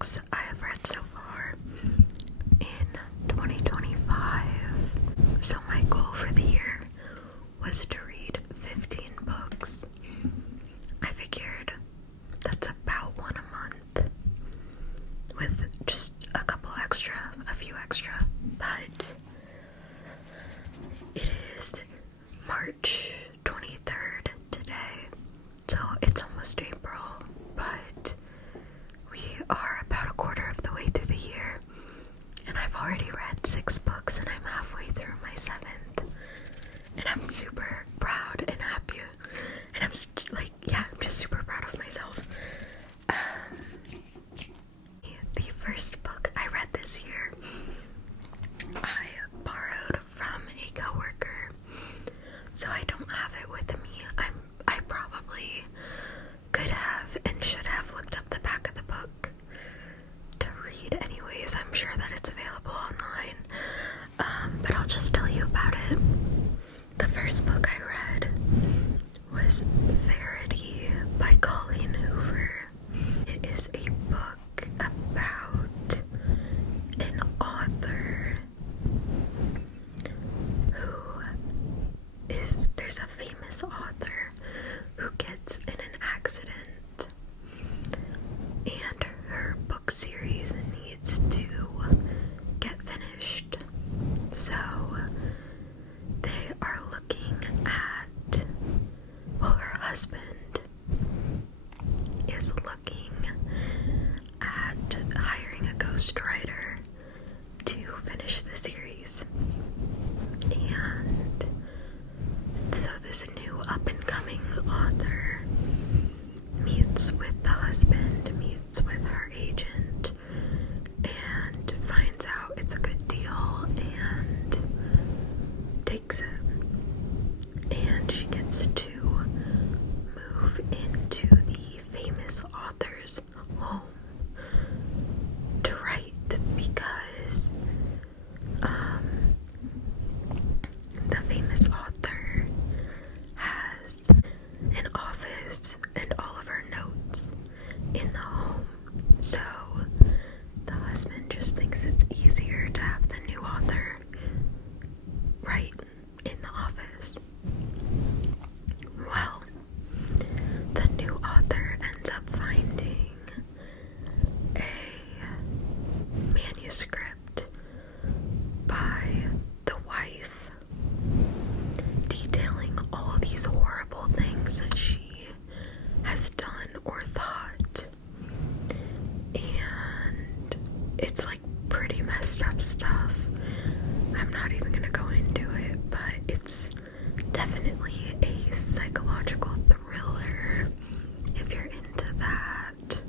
books I have read so far in 2025. So my goal for the year was to read 15 books. I figured that's about one a month, with just a few extra, but it is March 23rd today, so it's almost April, but we are about a quarter of the way through the year, and I've already read 6 books, and I'm halfway through my 7th, and I'm super proud and happy, and I'm just super proud of myself. The first book I read this year, I borrowed from a coworker, so I don't have it with me. I probably could have and should have looked up the back of the book to read anyways. I'm sure that it's available online, but I'll just tell you about it. The first book I read was Verity by Colleen Hoover. It is a book about an author there's a famous author who gets in an accident, and her book series needs to get finished. So they are looking at, her husband is looking at hiring a ghostwriter to finish the series. And so this new up-and-coming author meets with the husband, meets with her agent, and finds out it's a good deal and takes it. And she gets to move into the famous author's home to write, because the famous author has an office and all of her notes in the home. So the husband just thinks it's easier to have the new author write in the office. Well, the new author ends up finding a manuscript by the wife detailing all these horrible things that she has done or thought. And it's like pretty messed up stuff. I'm not even gonna go into it, but it's definitely a psychological thriller if you're into that.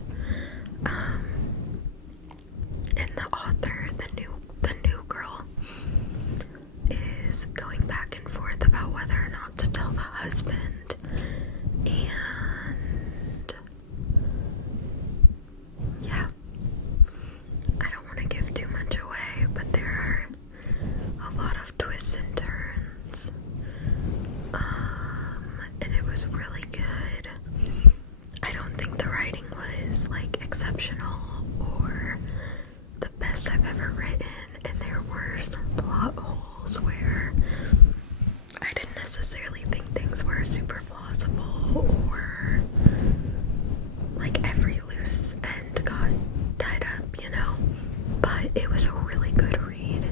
And the author, the new girl, is going back and forth about whether or not to tell the husband. And yeah, I don't want to give too much away, but there are a lot of twists and turns. And it was really good. I don't think the writing was exceptional or the best I've ever written, and there were some plot holes where I didn't necessarily think things were super plausible, or every loose end got tied up, but it was a really good read,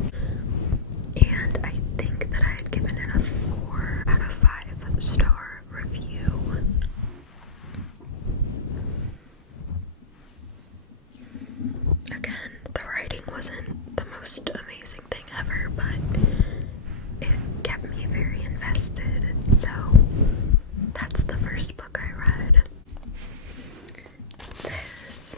and I think that I had given it a 4 out of 5 star review. Again, the writing wasn't the most amazing thing ever, but it kept me very invested. So that's the first book I read. This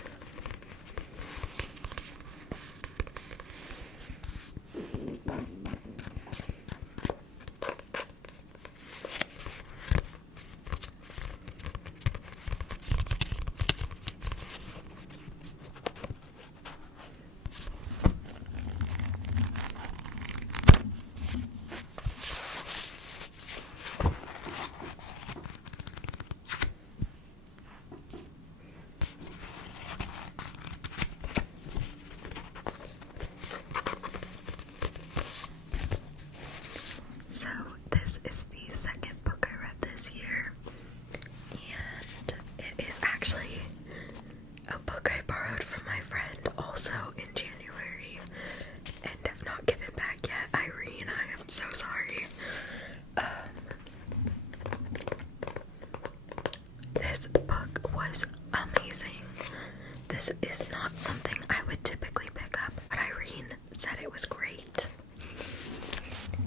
is not something I would typically pick up, but Irene said it was great.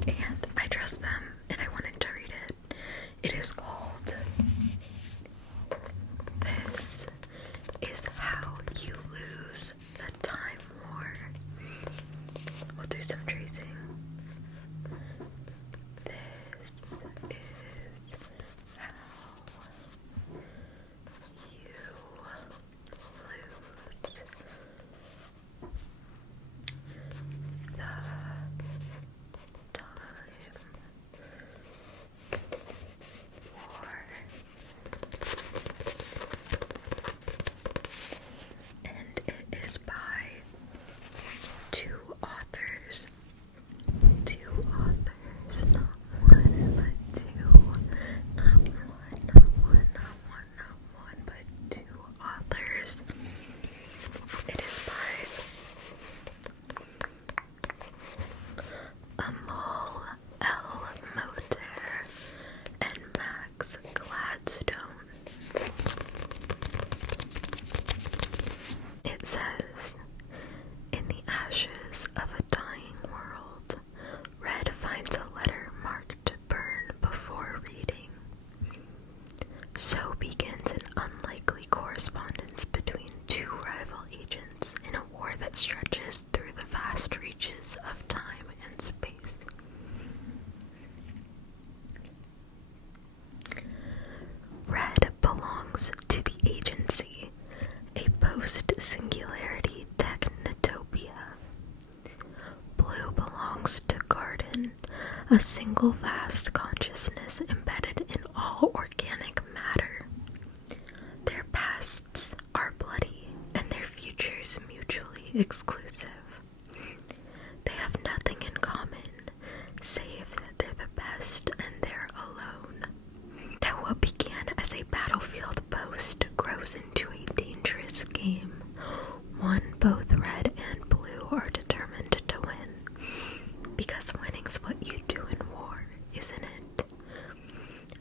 And I trust them, and I wanted to read it. It is called This Is How You Lose the Time War. We'll do some tracing. This is how you lose the time war. And it is by two authors. Two authors, not one, but two. Not one, but two authors. It is by Amal L. Moter and Max Gladstone. It says, in the ashes of a dying world, Red finds a letter marked to burn before reading. So begins an unlikely correspondence between two rival agents in a war that stretches through the vast reaches of time and space. Red belongs to the agency, a post-singularity technotopia. Blue belongs to Garden, a single vast consciousness embedded in all organic matter. Their pasts are bloody and their futures mutually exclusive. They have nothing in common, save that they're the best and they're alone. Now what began as a battlefield boast grows into a dangerous game, one both red and blue are determined to win. Because winning's what you do in war, isn't it?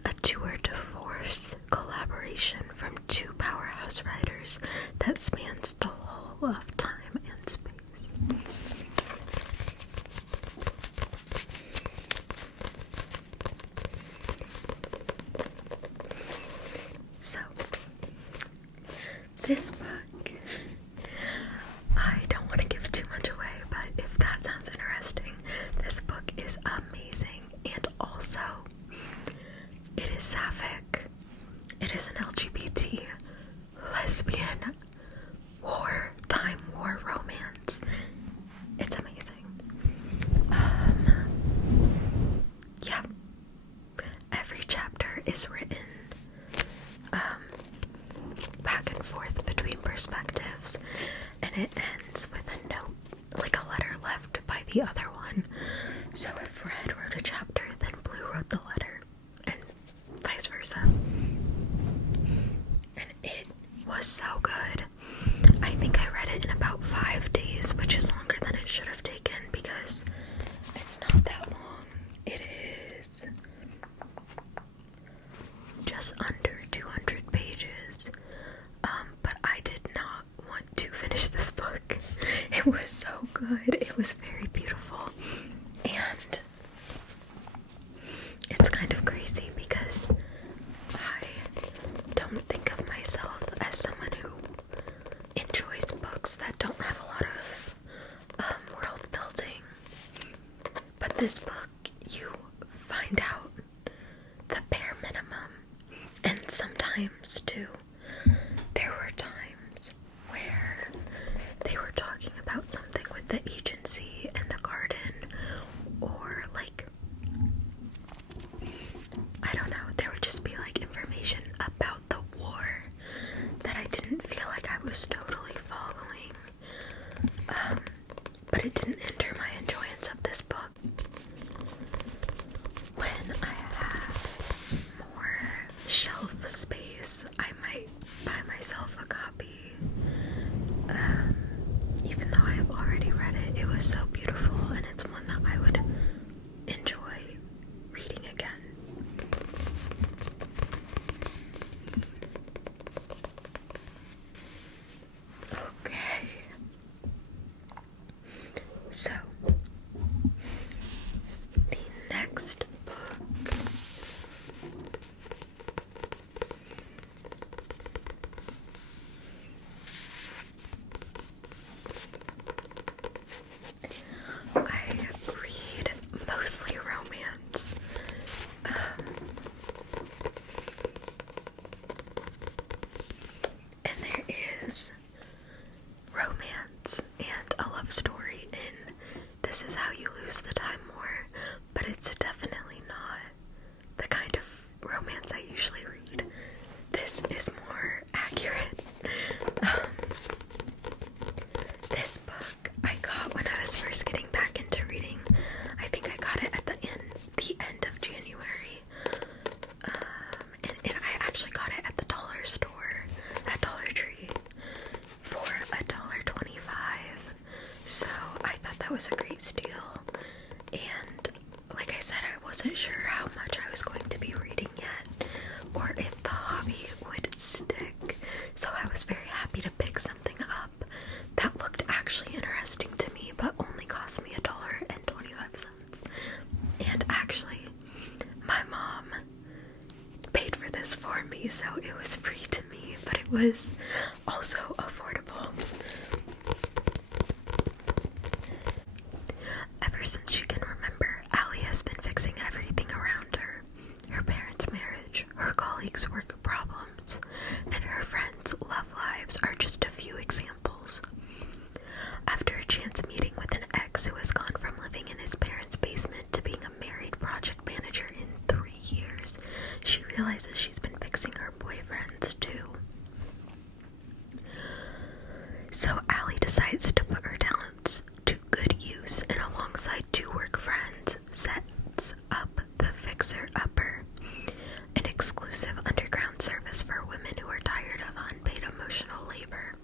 A tour de force collaboration from two powerhouse writers that spans the whole of time and space. So, this book, I don't want to give too much away, but if that sounds interesting, this book is amazing, and also, it is sapphic. It is an LGBT, lesbian, time war romance. It's amazing. Yeah. Every chapter is written back and forth between perspectives, and it ends with a note, like a letter left by the other one. So if Red wrote a chapter, then Blue wrote the letter, and vice versa. And it was so good. I think I read it in about 5 days, which is longer than it should have taken because it's not that long. It is just under 200 pages. But I did not want to finish this book. It was so good. It was very beautiful. And it's kind of crazy because I don't think of myself as someone who enjoys books that don't have a lot of world building. But this book, you find out the bare minimum. And sometimes, too, there were times where they were talking about something with the agency and the garden, or like, I don't know, there would just be like information about the war that I didn't feel like I was totally following. But it didn't enter my enjoyance of this book. When I have more shelf space, I might buy myself a copy. Even though I have already read it, it was so beautiful, and it's one that I would enjoy reading again. Okay. was a great steal. And like I said, I wasn't sure how much I was going to be reading yet, or if the hobby would stick. So I was very happy to pick something up that looked actually interesting to me, but only cost me $1.25. And actually, my mom paid for this for me, so it was free to me, but it was also affordable. Ever since she can remember, Allie has been fixing everything around her. Her parents' marriage, her colleagues' work problems, and her friends' love lives are just a few examples. After a chance meeting with an ex who has gone from living in his parents' basement to being a married project manager in 3 years, she realizes she's been fixing her boyfriends too. So Allie decides to put her talents to good use, and alongside 2 work friends, sets up the Fixer Upper, an exclusive underground service for women who are tired of unpaid emotional labor.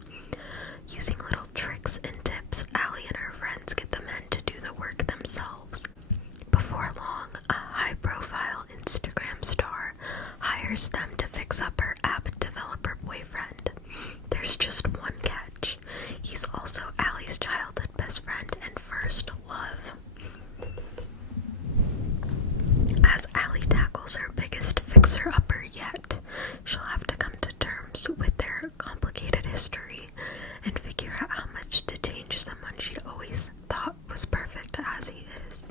Using little tricks and tips, Allie and her friends get the men to do the work themselves. Before long, a high-profile Instagram star hires them to fix up her app developer boyfriend. There's just one catch. He's also Allie's childhood best friend and first love. As Allie tackles her biggest fixer-upper yet, she'll have to come to terms with their complicated history and figure out how much to change someone she always thought was perfect as he is.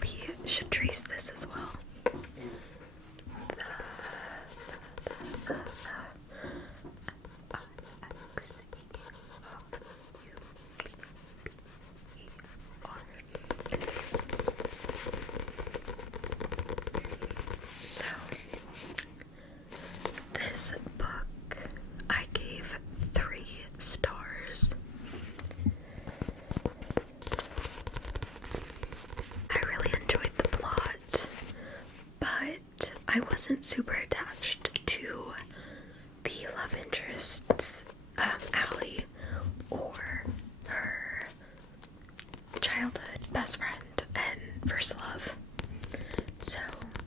We should trace this as well. So, this book I gave 3 stars. I really enjoyed the plot, but I wasn't super attached to the love interests, Allie, or her childhood best friend and first love. So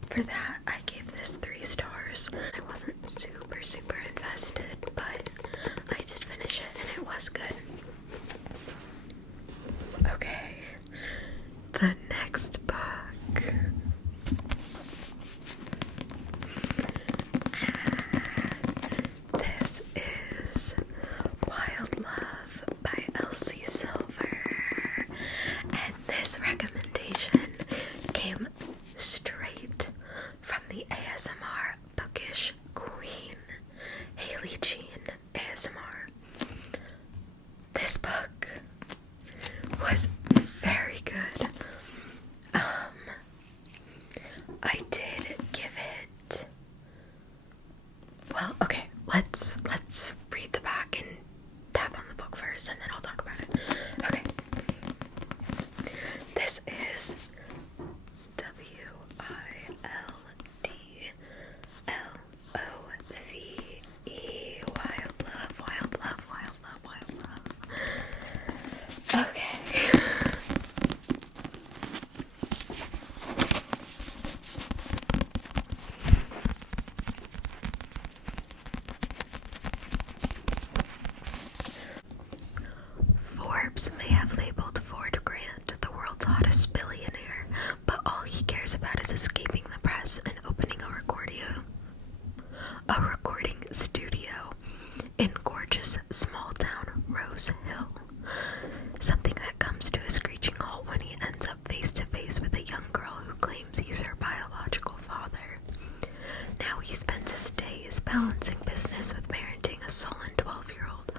for that, I gave this 3 stars. I wasn't super invested, but I did finish it and it was good. Okay, the next book. This is Wild Love by Elsie Silver, and this recommendation came straight from the ASMR bookish queen, Haley Jean ASMR. This book was very good. I did give it, well, okay, let's read the back and tap on the book first, and then I'll talk about it. Okay. This is WILDLOVE, Wild Love, Wild Love, Wild Love, Wild Love. Okay. Forbes may have labeled Ford Grant the world's hottest billionaire, but all he cares about is escaping the press and opening a recording studio in gorgeous small town Rose Hill. Something that comes to a screeching halt when he ends up face to face with a young girl who claims he's her biological father. Now he spends his days balancing business with parenting a sullen 12-year-old,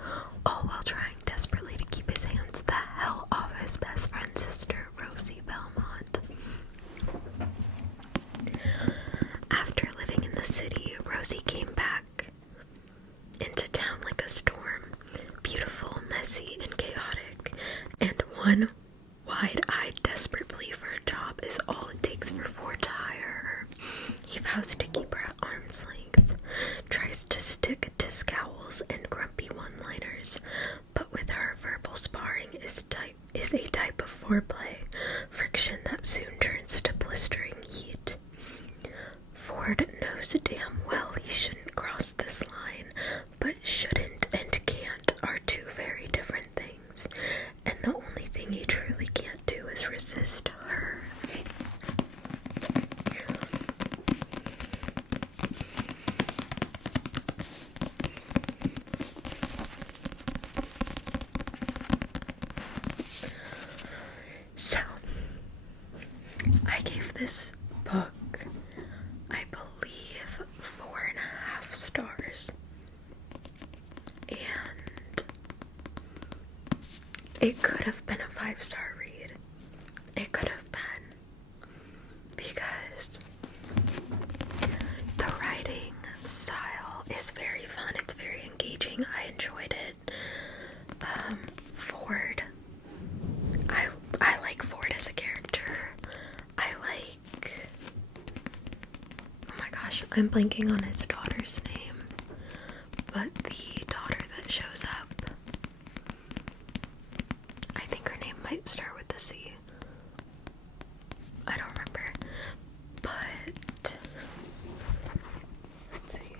all while trying desperately to keep his hands the hell off his best friend's sister, Rosie Belmont. After living in the city, Rosie came back into town like a storm, beautiful, messy, and chaotic, and one wide-eyed, desperate plea for a job is all it takes for Ford to hire her. He vows to keep her at arm's length, tries to stick to scowls giggles and grumpy one-liners, but with her, verbal sparring is a type of foreplay, friction that soon turns to blistering heat. Ford knows damn well he shouldn't cross this line, but shouldn't and can't are two very different things, and the only thing he truly can't do is resist her. So, I gave this book, I believe, 4.5 stars. And it could have been a 5-star read. It could have been. Because the writing style is very fun. It's very engaging. I enjoyed it. Ford. I like Ford as a character. I like... Oh my gosh, I'm blanking on his daughter's name. But the daughter that shows up, I think her name might start with a C. I don't remember. But let's see.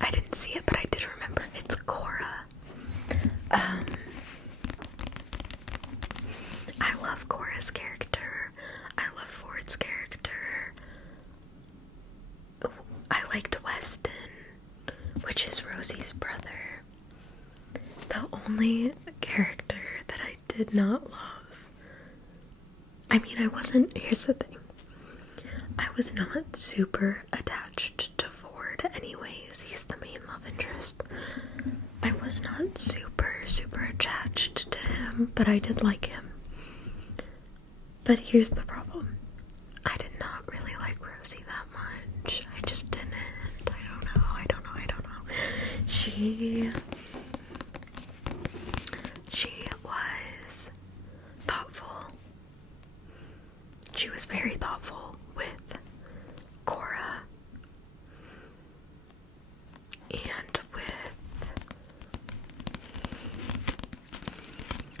I didn't see it, but I did remember. It's Cora. I love Cora's character. I love Ford's character. I liked Weston, which is Rosie's brother. The only character that I did not love, here's the thing. I was not super attached to Ford anyways. He's the main love interest. I was not super attached to him, but I did like him. But here's the problem. I did not really like Rosie that much. I just didn't. I don't know. She was thoughtful. She was very thoughtful with Cora. And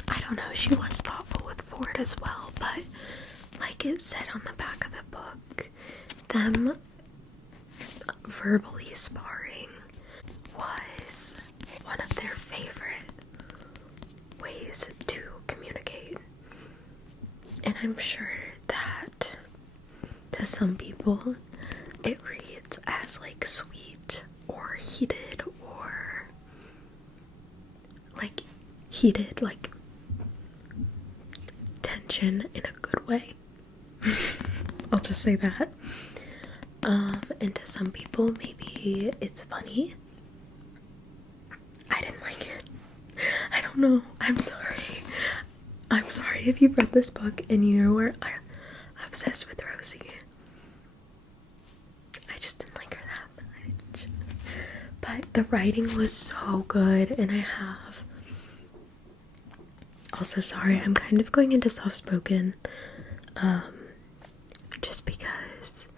I don't know, she was thoughtful with Ford as well, but like it said on the back of the book, them verbally sparring was one of their favorite ways to communicate. And I'm sure that to some people it reads as like sweet or heated or like heated, like tension in a good way. I'll just say that. And to some people, maybe it's funny. I didn't like it. I don't know. I'm sorry. I'm sorry if you've read this book and you were obsessed with Rosie. I just didn't like her that much. But the writing was so good, and I have... Also, sorry, I'm kind of going into soft-spoken. Just because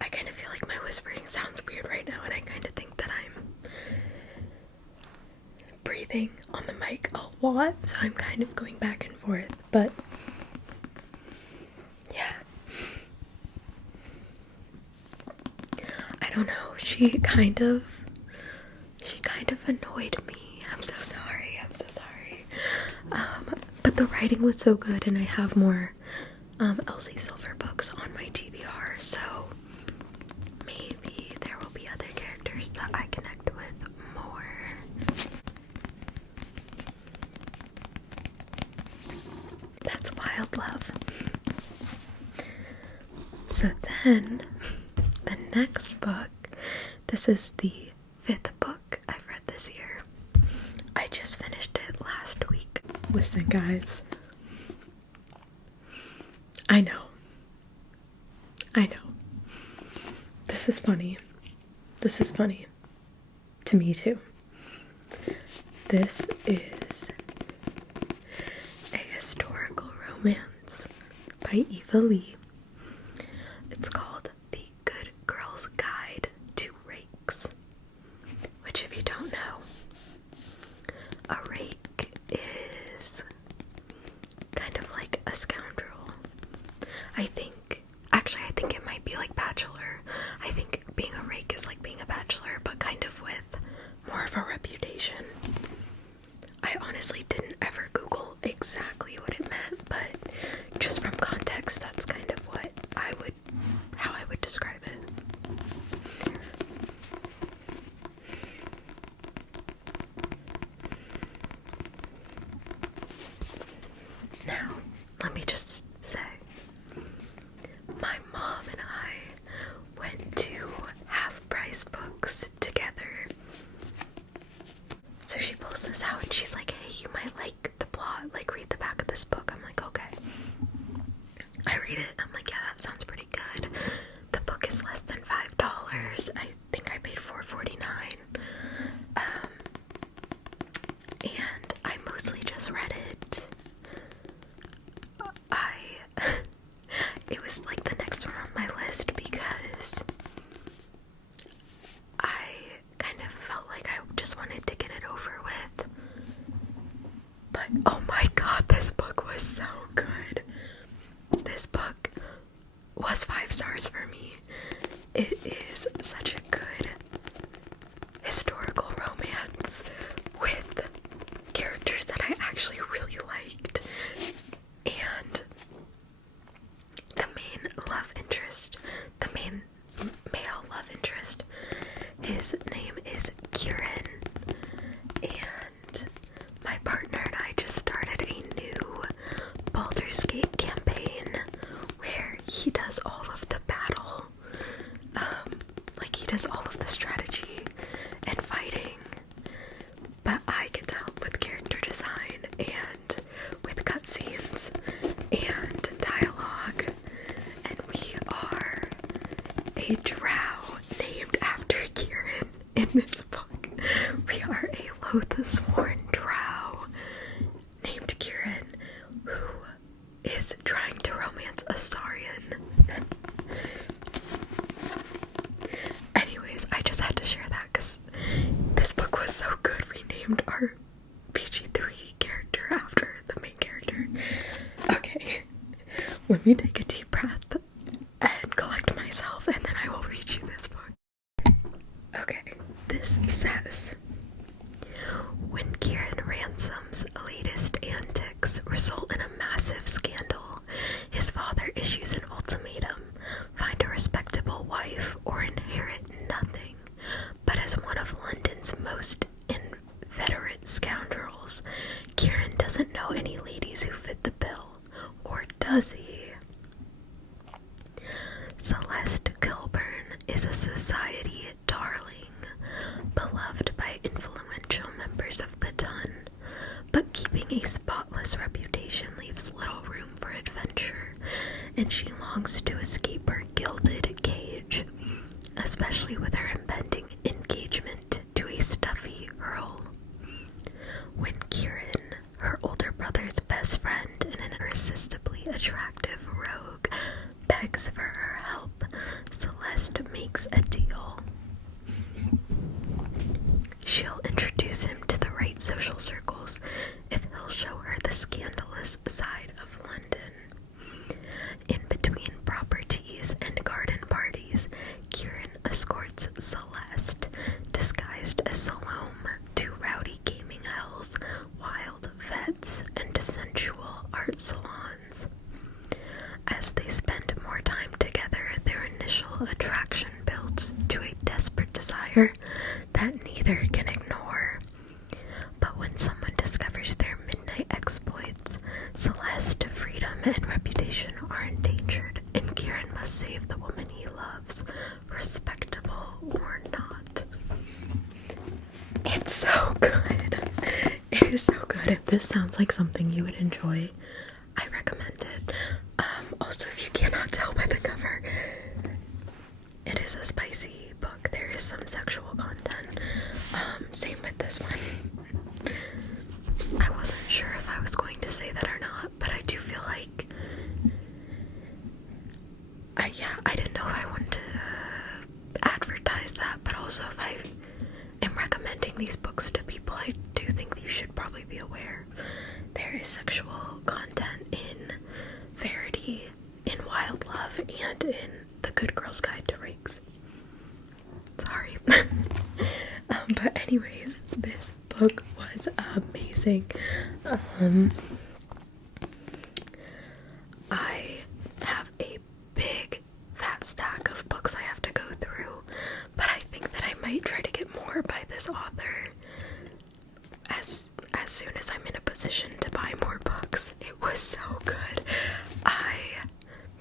I kind of feel like my whispering sounds weird right now, and I kind of think that I'm breathing on the mic a lot, so I'm kind of going back and forth, but yeah. I don't know, she kind of annoyed me. I'm so sorry. But the writing was so good, and I have more Elsie Silver books on my TBR, so maybe there will be other characters that I connect with more. That's wild love. So then, the next book, this is the 5th book I've read this year. I just finished it last week. Listen, guys. I know. This is funny. To me, too. This is a historical romance by Eva Lee. It's called The Good Girl's Guide to Rakes. reputation. I honestly didn't ever Google exactly what it meant, but just from context, that's kind of how I would describe it. Now, let me just say, my mom and I went to Half Price Books together. So she pulls this out and she's like, hey, you might like the plot, like read the back of this book. I'm like, okay. I read it, I'm like, yeah, that sounds pretty good. The book is less than $5. I think I paid $4.49. And I mostly just read it. It was like the next one on my list because I kind of felt like I just wanted to get it over with. But oh my god, this book was so good. This book was 5 stars for me. It is such a good historical romance with characters that I actually really liked. And the main male love interest, his name is Kieran, and my partner and I just started a new Baldur's Gate campaign where he does all of the battle, like he does all of the strategy and fighting, but I get to help with character design and with cutscenes and dialogue, and we are a drow named after Kieran in this book. We are a Lothsworn drow named Kieran who is trying to romance Astarion. Anyways, I just had to share that because this book was so good. We named our PG-3 character after the main character. Okay, let me take a deep breath and collect myself, and then I will read you this book. Okay, this says, when Kieran Ransom's latest antics result in a massive scandal, his father issues an ultimatum: find a respectable wife or inherit nothing. But as one of London's most inveterate scoundrels, Kieran doesn't know any ladies who fit the bill. Or does he? Celeste Kilburn is a society darling, beloved by influential members of the ton, but keeping a spotless reputation leaves little room for adventure, and she longs to escape her gilded cage, especially with her impending engagement to a stuffy earl. When Kieran, her older brother's best friend and an irresistibly attractive rogue, begs for her help, Celeste makes a deal. She'll introduce him to the right social circles if he'll show her the scandalous side of London. In between properties and garden parties, Kieran escorts Celeste, disguised as Salome, to rowdy gaming hells, wild vets, and sensual art salons. As they spend more time together, their initial attraction builds to a desperate desire that neither can ignore. But when someone discovers their midnight exploits, Celeste's freedom and reputation are endangered, and Kieran must save the woman he loves, respectable or not. It's so good. It is so good. If this sounds like something you would enjoy, I recommend it. Also, if you cannot tell by the cover, it is a spicy book. There is some sexual content. Same with this one. I wasn't sure if I was going to say that or not, but I do feel like I didn't know if I wanted to advertise that, but also if I am recommending these books to people, I do think you should probably be aware there is sexual content in Verity, in Wild Love, and in The Good Girl's Guide to Rakes. Sorry. But anyways, this book amazing. I have a big fat stack of books I have to go through, but I think that I might try to get more by this author as soon as I'm in a position to buy more books. It was so good. I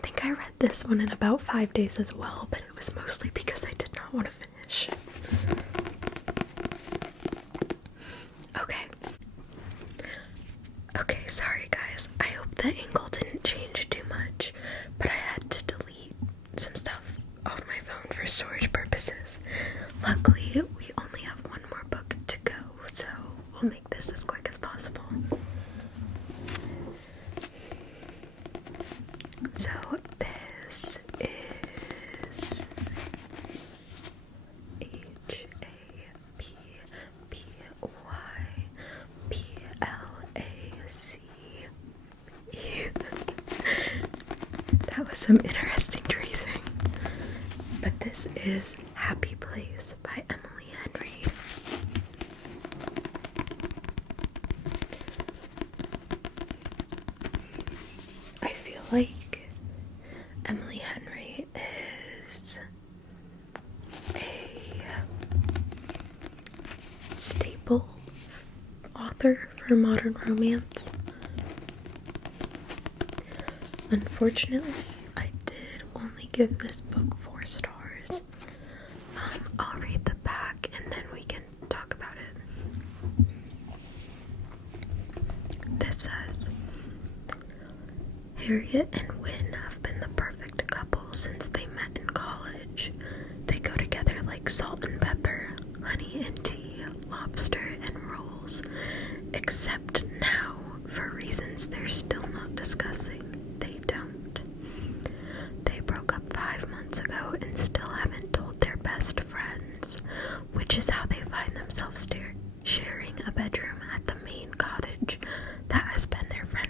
think I read this one in about 5 days as well, but it was mostly because I did not want to finish. Okay, sorry guys. I hope the angle didn't change too much, but I had to delete some stuff off my phone for storage purposes. Luckily, we only have one more book to go, so we'll make this as quick as possible. So this is HAPPYPLACE. That was some interesting tracing. But this is Happy Place by Emily Henry. I feel like Emily Henry is a staple author for modern romance. Unfortunately, I did only give this book 4 stars. I'll read the back and then we can talk about it. This says, Harriet and Wynne have been the perfect couple since they met in college. They go together like salt and pepper, honey and tea, lobster and rolls. Except now, for reasons they're still not discussing, they don't. They broke up 5 months ago and still haven't told their best friends, which is how they find themselves sharing a bedroom at the main cottage that has been their friend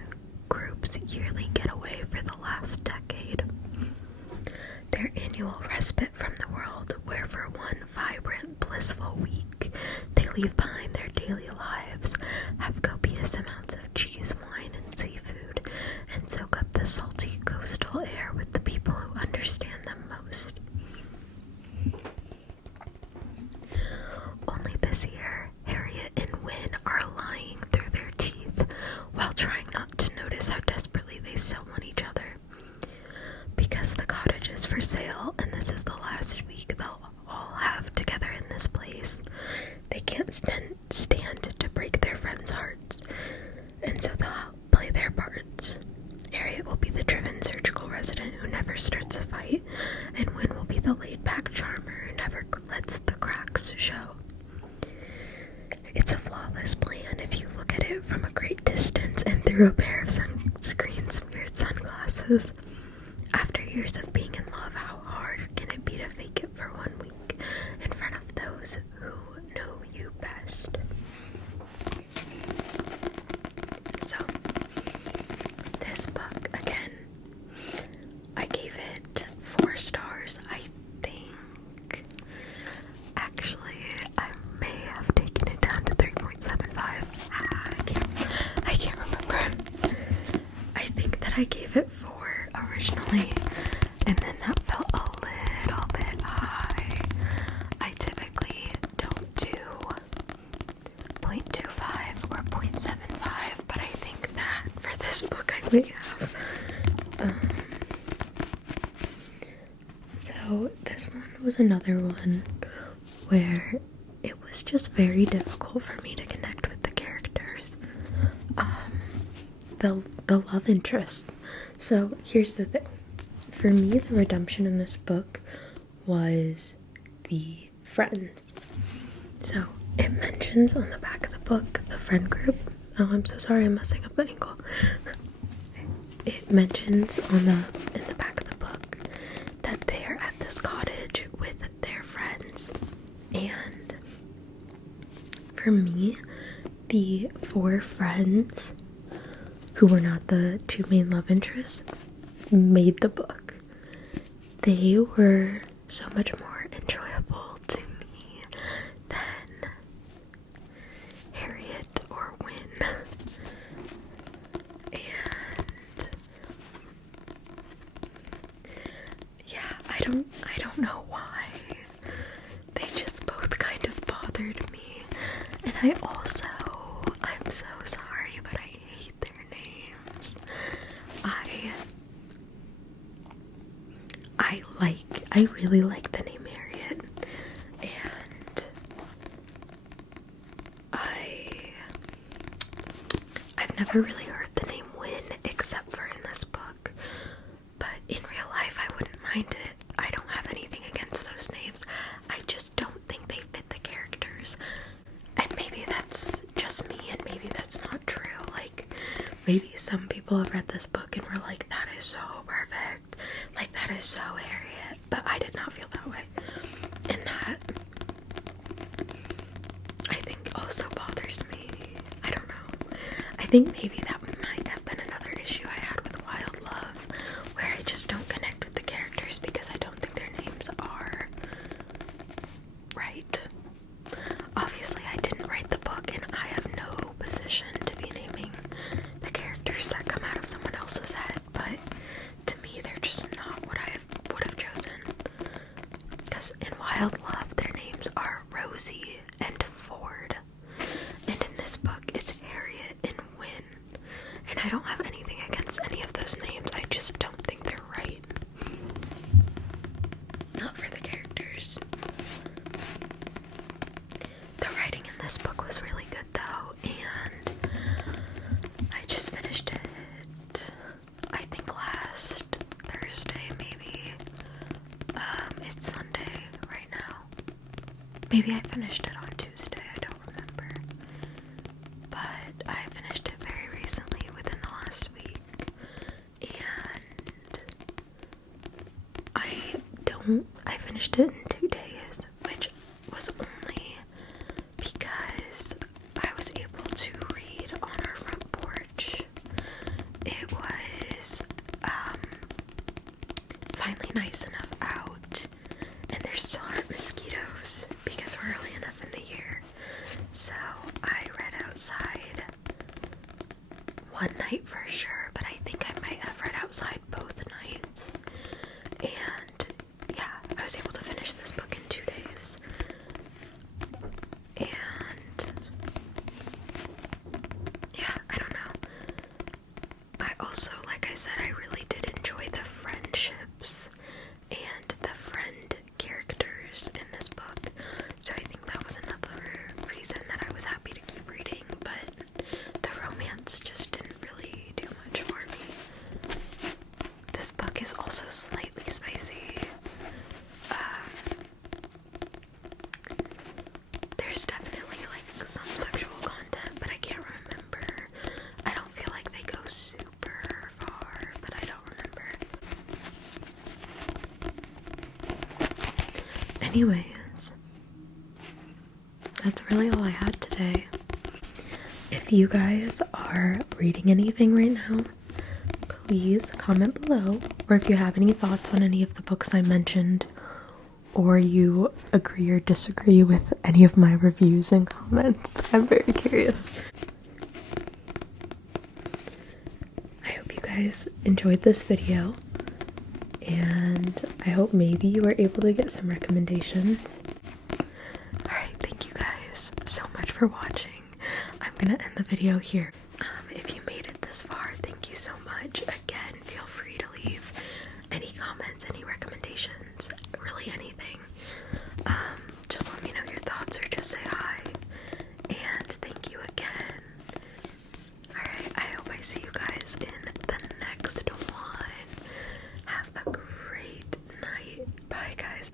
group's yearly getaway for the last decade. Their annual respite from the world, where for one vibrant, blissful week, they leave behind their daily lives, have copious amounts of cheese, wine, and seafood, and soak up the salty coastal air with the people who understand them most. Only this year, Harriet and Wynne are lying through their teeth while trying not to notice how desperately they still want each other. Because the cottage is for sale and this is the last week they'll all have together in this place, they can't stand to break their friends' hearts, and so they'll play their parts. Harriet will be the driven surgical resident who never starts a fight, and Wynne will be the laid-back charmer who never lets the cracks show. It's a flawless plan if you look at it from a great distance and through a pair of sunscreen-smeared sunglasses. After years of being in love, how hard can it be to fake it for 1 week in front of those who know you best? So, this book, again, I gave it 4 stars, I think. Actually, I may have taken it down to 3.75. I can't remember. I think that I gave it 4 originally, and then that felt a little bit high. I typically don't do 0.25 or 0.75, but I think that for this book I may have. So this one was another one where it was just very difficult for me to connect with the characters. The love interest. So here's the thing. For me, the redemption in this book was the friends. So it mentions on the back of the book the friend group. Oh, I'm so sorry, I'm messing up the angle. It mentions in the back of the book that they are at this cottage with their friends. And for me, the 4 friends who were not the 2 main love interests made the book. They were so much more enjoyable to me than Harriet or Wynne. don't know why. They just both kind of bothered me. And I'm so sorry, but I hate their names. I really like the name Harriet, and I've never really heard the name Win except for in this book, but in real life I wouldn't mind it. I don't have anything against those names. I just don't think they fit the characters. And maybe that's just me, and maybe that's not true. Like, maybe some people have read this book and were like, that is so perfect. Like, that is so Harriet. But I did not feel that way. And that, I think, also bothers me. I don't know. I think maybe that might have been another issue I had with Wild Love, where I just don't connect with the characters because I don't think their names are right. Obviously, I didn't write the book, and I have no position to be naming the characters that come out of someone else's head, but to me, they're just not what I would have chosen. Because in Wild Love, their names are Rosie and Ford, and in this book, it's Harriet and Win. And I don't have anything against any of those names, I just don't think they're right. Not for the characters. The writing in this book was really good though, and I just finished it, I think last Thursday maybe. It's Sunday right now. Maybe I finished it on Tuesday, I don't remember. But I finished it very recently, within the last week. And I finished it in 2 days, which was only because I was able to read on our front porch. It was finally nice enough out, and there still aren't mosquitoes because we're early enough in the year. So I read outside one night for sure, but I think I might have read outside both nights. And yeah, I was able to finish this book in 2 days. And yeah, I don't know. I also, like I said, I really did enjoy the friendships and the friend characters in this book. So I think that was another reason that I was happy to keep reading, but the romance just didn't really do much for me. This book is also slightly spicy. There's definitely like some sexual content, but I can't remember. I don't feel like they go super far, but I don't remember. Anyways, that's really all I had today. If you guys are reading anything right now, please comment below, or if you have any thoughts on any of the books I mentioned, or you agree or disagree with any of my reviews and comments. I'm very curious. I hope you guys enjoyed this video, and I hope maybe you were able to get some recommendations. Alright, thank you guys so much for watching. I'm gonna end the video here.